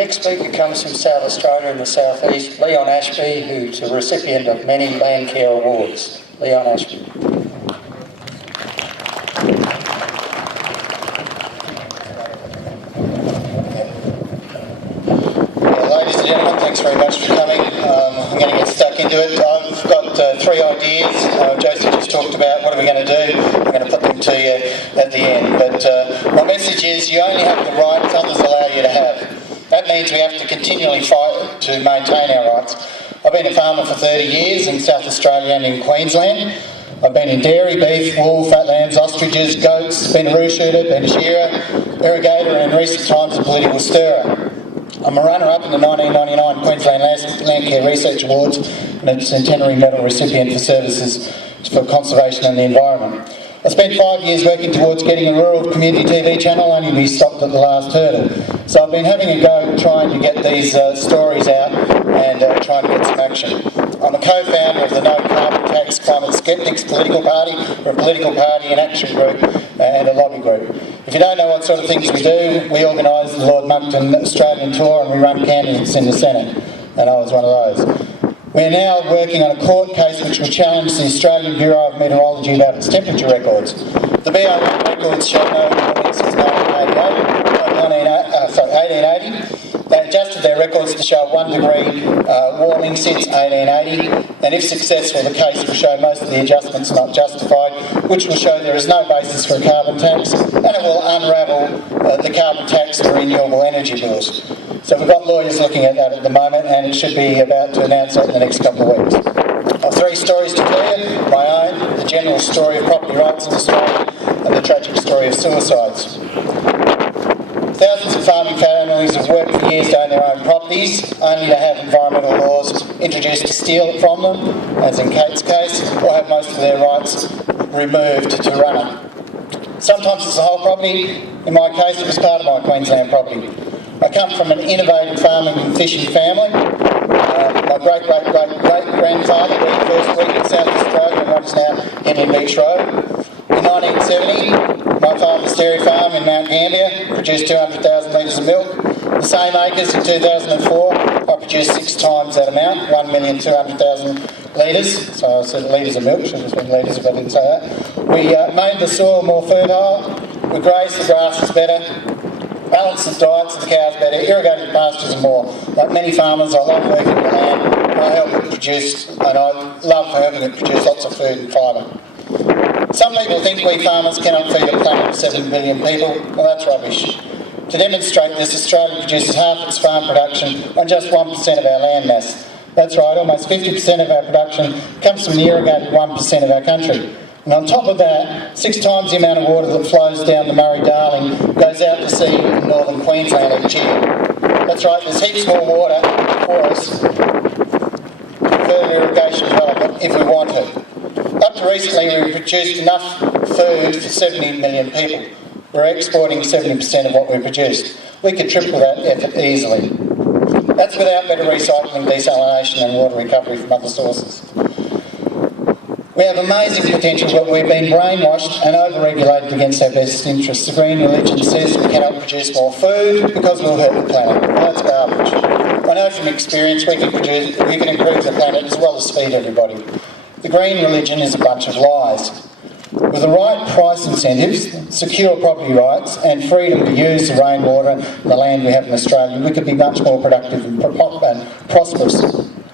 next speaker comes from South Australia in the southeast, Leon Ashby, who's a recipient of many land care awards. Leon Ashby. Ladies and gentlemen, thanks very much for coming. I'm going to get stuck into it. I've got three ideas. Josie just talked about what are we going to do. I'm going to put them to you at the end. But my message is you only have the rights others allow you to have. That means we have to continually fight to maintain our rights. I've been a farmer for 30 years in South Australia and in Queensland. I've been in dairy, beef, wool, fat lambs, ostriches, goats, been a roo shooter, been a shearer, irrigator, and in recent times a political stirrer. I'm a runner-up in the 1999 Queensland Land Care Research Awards and a Centenary Medal recipient for services for conservation and the environment. I spent 5 years working towards getting a rural community TV channel, only to be stopped at the last hurdle. So I've been having a go trying to get these stories out and trying to get some action. I'm a co-founder of the No Carbon Tax Climate Skeptics political party. We're a political party, an action group and a lobby group. If you don't know what sort of things we do, we organise the Lord Moncton Australian Tour and we run candidates in the Senate, and I was one of those. We're now working on a court case which will challenge the Australian Bureau of Meteorology about its temperature records. The BO records show no warming since 1880. They adjusted their records to show 1 degree warming since 1880, and if successful, the case will show most of the adjustments not justified, which will show there is no basis for a carbon tax, and it will unravel the carbon tax for renewable energy bills. So we've got lawyers looking at that at the moment, and it should be about to announce that in the next couple of weeks. I've three stories to tell you: my own, the general story of property rights in Australia, and the tragic story of suicides. Thousands of farming families have worked for years to own their own properties, only to have environmental laws introduced to steal it from them, as in Kate's case, or have most of their rights removed to run it. Sometimes it's the whole property. In my case, it was part of my Queensland property. I come from an innovative farming and fishing family. My great-great-great-great-grandfather worked first week in South Australia and what is now Henley Beach Road. In 1970, my father's dairy farm in Mount Gambier produced 200,000 litres of milk. The same acres in 2004, I produced 6 times that amount, 1,200,000 litres. So I said litres of milk, should have been litres if I didn't say that. We made the soil more fertile, we grazed the grasses better, balanced the diets of the cows better, irrigated the pastures and more. Like many farmers, I love working the land, and I help it produce, and I love helping it produce lots of food and fibre. Some people think we farmers cannot feed a planet of 7 billion people. Well, that's rubbish. To demonstrate this, Australia produces half its farm production on just 1% of our land mass. That's right, almost 50% of our production comes from the irrigated 1% of our country. And on top of that, 6 times the amount of water that flows down the Murray-Darling goes out to sea in northern Queensland each year. That's right, there's heaps more water for us for further irrigation development if we want to. Up to recently, we produced enough food for 70 million people. We're exporting 70% of what we produced. We could triple that effort easily. That's without better recycling, desalination and water recovery from other sources. We have amazing potential, but we've been brainwashed and over-regulated against our best interests. The green religion says we cannot produce more food because we'll hurt the planet. Well, that's garbage. I know from experience we can improve the planet as well as feed everybody. The green religion is a bunch of lies. With the right price incentives, secure property rights and freedom to use the rainwater and the land we have in Australia, we could be much more productive and prosperous.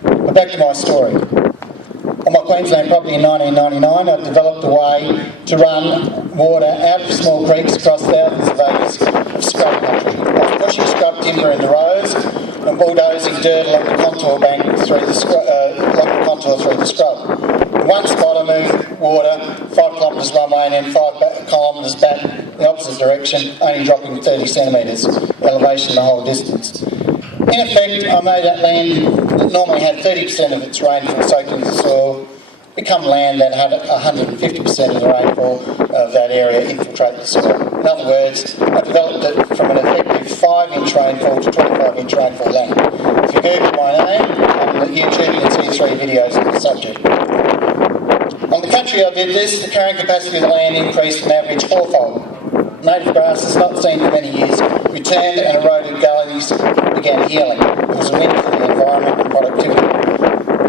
But back to my story. On my Queensland property in 1999, I developed a way to run water out of small creeks across thousands of acres of scrub country. I was pushing scrub timber in the rows and bulldozing dirt along the contour bank through the scrub. In one spot I moved water 5 kilometres one way and then 5 kilometres back the opposite direction, only dropping 30 centimetres elevation the whole distance. In effect, I made that land that normally had 30% of its rainfall soaked into the soil become land that had 150% of the rainfall of that area infiltrate the soil. In other words, I developed it from an effective 5-inch rainfall to 25-inch rainfall land. If you Google my name on YouTube, you can see 3 videos on the subject. On the country I did this, the carrying capacity of the land increased an average 4-fold. Native grasses not seen for many years returned and eroded gullies began began healing. It was a win for the environment and productivity.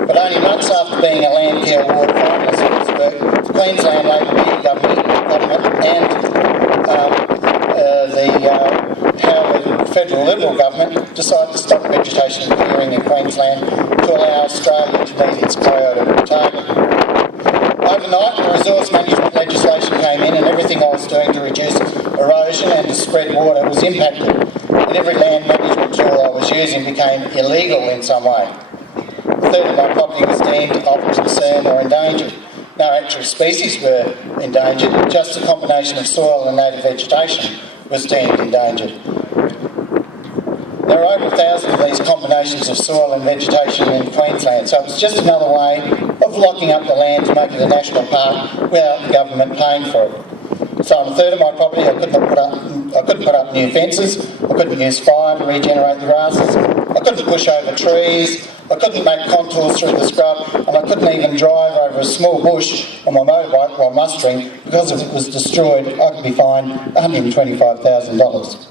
But only months after being a land care award finalist for this work, the Queensland Labor government and the Howard Federal Liberal government decided to stop vegetation clearing in Queensland to allow Australia to meet its Kyoto target. Overnight, the resource management legislation came in and everything I was doing to reduce erosion and to spread water was impacted. And every land management tool I was using became illegal in some way. A third of my property was deemed of concern or endangered. No actual species were endangered, just a combination of soil and native vegetation was deemed endangered. There are over 1,000 of these combinations of soil and vegetation in Queensland, so it's just another way of locking up the land to make it a national park without the government paying for it. So on a third of my property, I couldn't put up new fences, I couldn't use fire to regenerate the grasses, I couldn't push over trees, I couldn't make contours through the scrub, and I couldn't even drive over a small bush on my motorbike while mustering because if it was destroyed, I could be fined $125,000.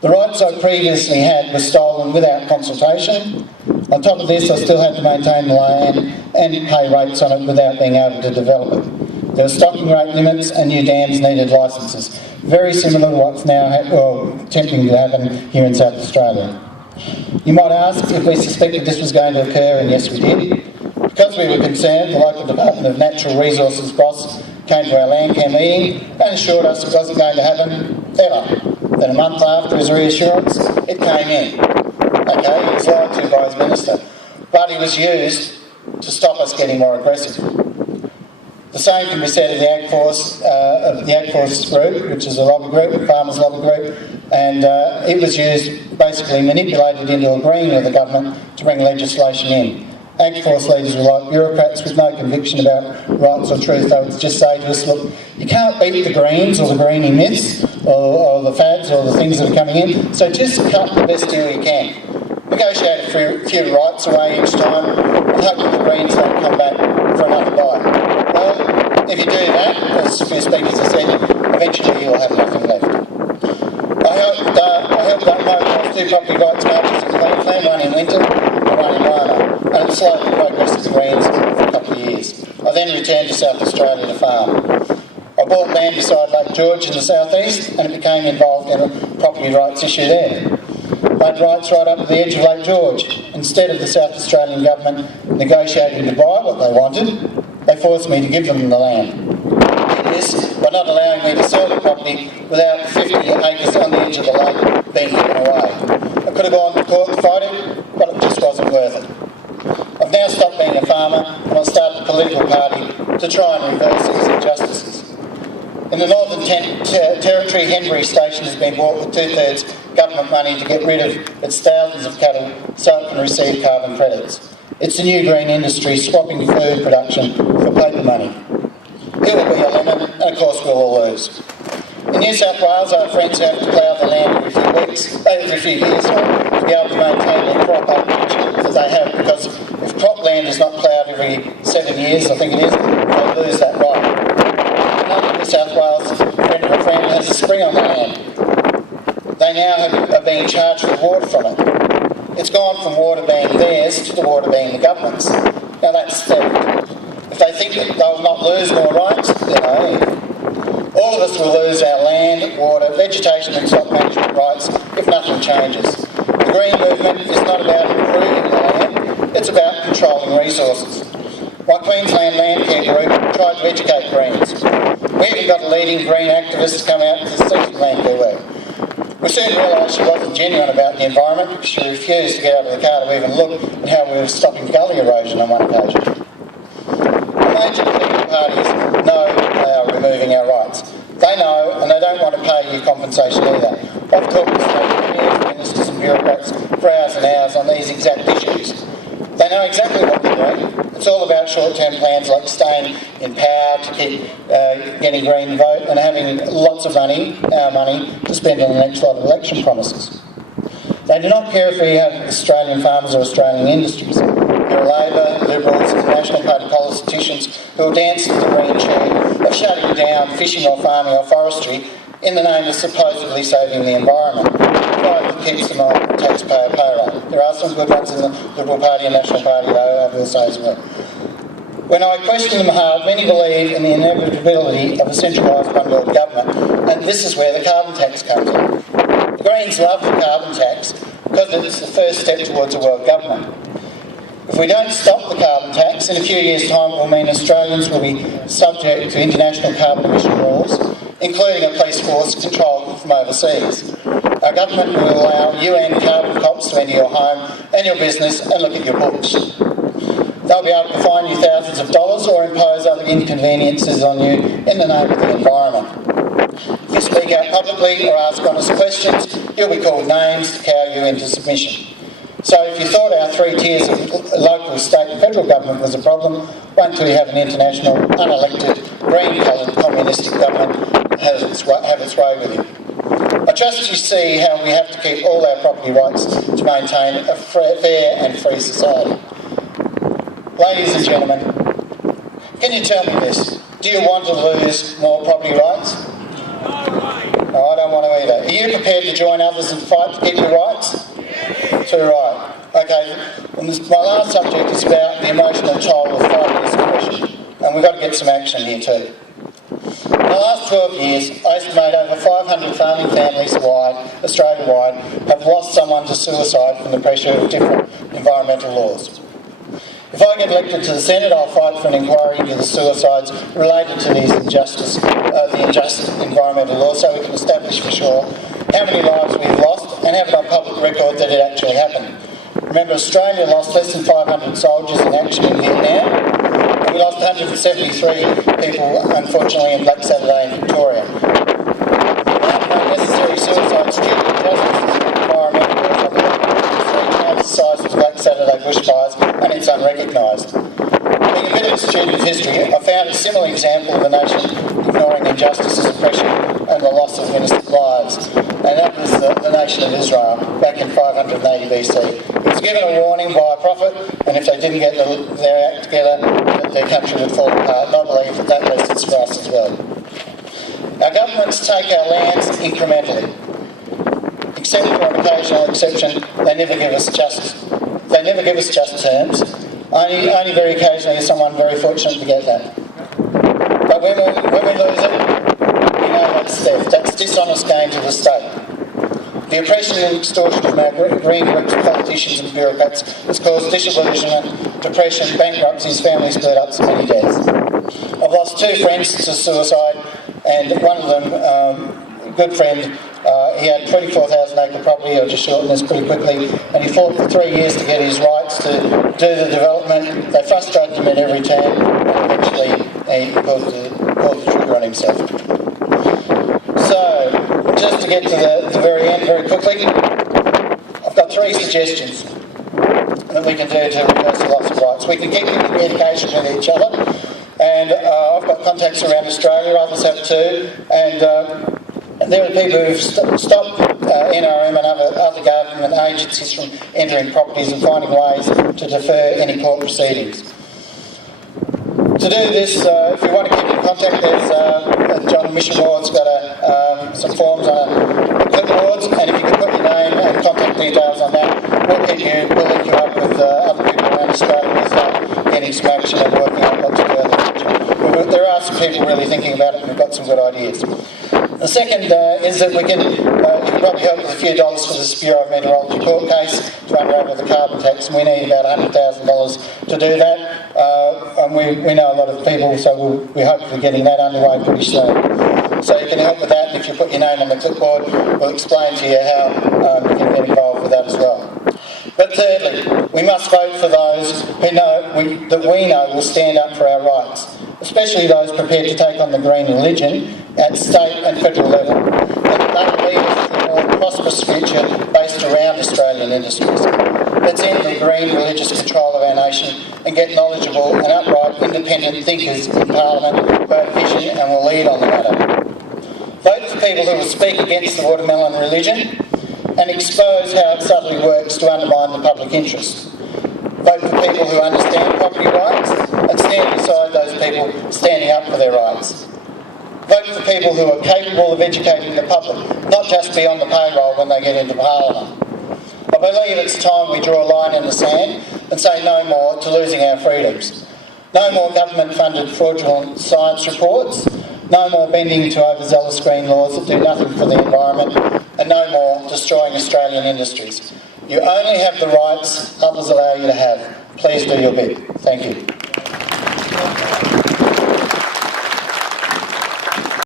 The rights I previously had were stolen without consultation. On top of this, I still had to maintain the land and pay rates on it without being able to develop it. There were stocking rate limits and new dams needed licences, very similar to what's now attempting to happen here in South Australia. You might ask if we suspected this was going to occur, and yes we did. Because we were concerned, the local Department of Natural Resources boss came to our land care meeting and assured us it wasn't going to happen ever. Then a month after his reassurance, it came in. Okay, he was lied to by his minister, but he was used to stop us getting more aggressive. The same can be said of the Ag Force group, which is a lobby group, a farmers lobby group, and it was used, basically manipulated into agreeing with the government to bring legislation in. Ag Force leaders were like bureaucrats with no conviction about rights or truth. They would just say to us, look, you can't beat the Greens or the Greenie myths or the fads or the things that are coming in, so just cut the best deal you can. Negotiate a few rights away each time and hope that the Greens don't come back for another bite. Well, if you do that, as a few speakers have said, eventually you'll have nothing left. I helped uphold 2 property rights marches in Queensland, one in Winton and one in Roma, and it slowly progressed as Greens for a couple of years. I then returned to South Australia to farm. I bought land beside Lake George in the southeast and it became involved in a property rights issue there. I had rights right up to the edge of Lake George. Instead of the South Australian government negotiating to buy what they wanted, they forced me to give them the land. This by not allowing me to sell the property without 50 acres on the edge of the lake being given away. I could have gone to court and fight it, but it just wasn't worth it. I've now stopped being a farmer and I'll start a political party to try and reverse these injustices. In the Northern Territory, Henbury Station has been bought with 2/3 government money to get rid of its thousands of cattle so it can receive carbon credits. It's a new green industry swapping food production for paper money. It will be a lemon, and of course we'll all lose. In New South Wales, our friends have to plough the land every few years to be able to maintain the crop acreage that they have, because if cropland is not ploughed every 7 years, I think it is, they lose that right. Another New South Wales friend has a spring on the land. They now are being charged for water from it. It's gone from water being theirs to the water being the government's. Now that's theft. If they think that they'll not lose more rights, they're naive. All of us will lose our land, water, vegetation and stock management rights if nothing changes. The Green Movement is not about improving the land, it's about controlling resources. My Queensland Land Care Group tried to educate Greens. We even got a leading Green activist to come out to see land care work. We soon realised she wasn't genuine about the environment because she refused to get out of the car to even look at how we were stopping gully erosion on one occasion. The major political parties know they are removing our rights. They know, and they don't want to pay you compensation either. I've talked to state premiers, ministers and bureaucrats for hours and hours on these exact issues. They know exactly what they're doing. It's all about short-term plans like staying in power to keep getting Green vote and having lots of money, our money, to spend on the next lot of election promises. They do not care if we have Australian farmers or Australian industries. There are Labor, Liberals and National Party politicians who will dance to the green tune of shutting down fishing or farming or forestry in the name of supposedly saving the environment. provided it keeps them on the taxpayer payroll. There are some good ones in the Liberal Party and National Party, though, I will say as well. When I question them hard, many believe in the inevitability of a centralised one-world government, and this is where the carbon tax comes in. The Greens love the carbon tax because it's the first step towards a world government. If we don't stop the carbon tax, in a few years' time it will mean Australians will be subject to international carbon emission laws, including a police force controlled from overseas. Our government will allow UN carbon cops to enter your home and your business and look at your books. They'll be able to fine you thousands of dollars or impose other inconveniences on you in the name of the environment. If you speak out publicly or ask honest questions, you'll be called names to cow you into submission. So if you thought our three tiers of local, state and federal government was a problem, wait until you have an international, unelected, green-coloured communistic government have its way with you. I trust you see how we have to keep all our property rights to maintain a fair and free society. Ladies and gentlemen, can you tell me this? Do you want to lose more property rights? No, I don't want to either. Are you prepared to join others and fight to keep your rights? Too right. Okay, my last subject is about the emotional toll of fighting this oppression, and we've got to get some action here too. In the last 12 years, I estimate over 500 farming families Australia-wide, have lost someone to suicide from the pressure of different environmental laws. If I get elected to the Senate, I'll fight for an inquiry into the suicides related to these the unjust environmental laws, so we can establish for sure how many lives we've lost and have it on public record that it actually happened. Remember, Australia lost less than 500 soldiers in action in Vietnam, and we lost 173 people, unfortunately, in Black Saturday in Victoria. The unnecessary suicides due to injustices in environmental laws are the size of Black Saturday bushfires, and it's unrecognised. Being a bit of a student of history, I found a similar example of a nation ignoring injustices, oppression and the loss of innocent lives, and that was the nation of Israel back in 580 BC. It was given a warning by a prophet, and if they didn't get their act together, their country would fall apart, and I believe that lesson's for us as well. Our governments take our lands incrementally. Except for an occasional exception, they never give us just terms. Only very occasionally is someone very fortunate to get that. But when we lose it, we know that's theft. That's dishonest gain to the state. The oppression and extortion of our green politicians and bureaucrats has caused disillusionment, depression, bankruptcies, family split-ups and many deaths. I've lost two friends to suicide, and one of them, a good friend, he had 24,000 acre property. I'll just shorten this pretty quickly, and he fought for 3 years to get his rights to do the development. They frustrated him at every turn, and eventually he pulled the trigger on himself. So, just to get to the very end very quickly, I've got 3 suggestions that we can do to reverse the loss of rights. We can keep in communication with each other, and I've got contacts around Australia, others have too, and there are people who've stopped NRM and other government agencies from entering properties and finding ways to defer any court proceedings. To do this, if you want to keep in contact, there's John Mission Ward's got some forms on clipboards, and if you could put your name and contact details on that, we'll link you up with other people around Australia who start getting some action and working out what to do in the future. There are some people really thinking about it, and we've got some good ideas. The second is that you can probably help with a few dollars for this Bureau of Meteorology court case to unravel the carbon tax, and we need about $100,000 to do that. And we know a lot of people, so we hope to be getting that underway pretty soon. So you can help with that, and if you put your name on the clipboard, we'll explain to you how you can get involved with that as well. But thirdly, we must vote for those who that we know will stand up for our rights, especially those prepared to take on the green religion at state and federal level, and that will lead us to a more prosperous future based around Australian industries. Let's end the green religious control of our nation and get knowledgeable and upright independent thinkers in Parliament who have vision and will lead on the matter. Vote for people who will speak against the watermelon religion and expose how it subtly works to undermine the public interest. Vote for people who understand property rights and stand beside those people standing up for their rights. Vote for people who are capable of educating the public, not just be on the payroll when they get into Parliament. I believe it's time we draw a line in the sand and say no more to losing our freedoms. No more government-funded fraudulent science reports, no more bending to overzealous green laws that do nothing for the environment, and no more destroying Australian industries. You only have the rights others allow you to have. Please do your bit. Thank you.